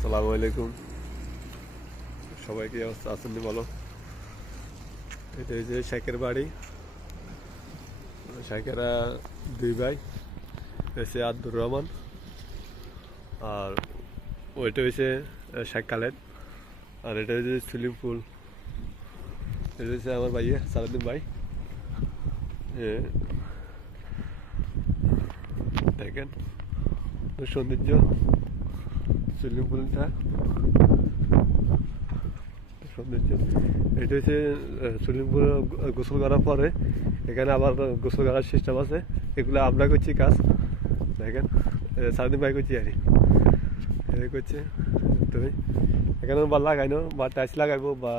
আসসালামু আলাইকুম, সবাইকে অবস্থা আছেন বলো। এটা যে শেখের বাড়ি, শেখেরা দুই ভাই, হয়েছে আব্দুর রহমান আর ওইটা হয়েছে শেখ খালেদ। আর এটা হচ্ছে সুইমিং পুল, এটা হচ্ছে আমার ভাইয়া সারাদিন ভাই। দেখেন সৌন্দর্য সুইমিং পুলটা, সৌন্দর্য। এটা হচ্ছে সুইমিং পুল গোসল করার পরে এখানে আবার গোসল করার সিস্টেম আছে। এগুলো আমরা করছি কাজ, দেখেন সারাদিন ভাই করছি আর করছে। তুমি এখানে বা লাগাইনো বা টাইলস লাগাইবো বা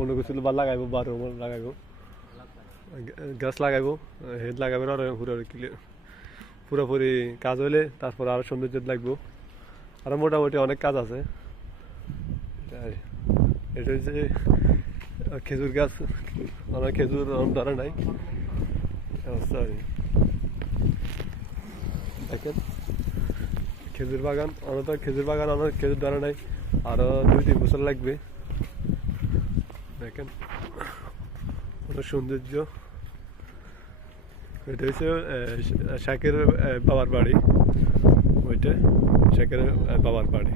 অন্য কিছু বা লাগাইবো বা রুম লাগাইবো, গাছ লাগাইবো, হেড লাগাবেন আর পুরোপুরি কাজ হইলে তারপর আরো সৌন্দর্য লাগবো। আরো মোটামুটি অনেক কাজ আছে। এটা হচ্ছে খেজুর গাছ, আমার খেজুর ধরে নাই অবস্থা। দেখেন খেজুর বাগান, আমার তো খেজুর বাগান, আমার খেজুর ধরে নাই, আরো 2-3 বছর লাগবে। দেখেন অনেক সৌন্দর্য। এটা হচ্ছে শাকের বাবার বাড়ি, ওইটা শাকের বাবার বাড়ি।